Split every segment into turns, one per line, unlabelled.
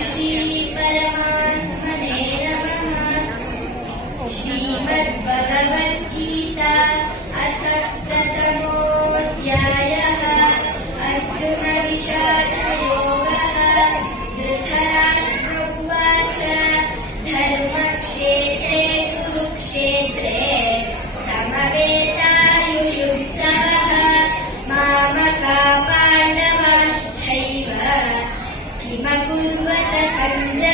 Yeah. y i could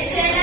Amen.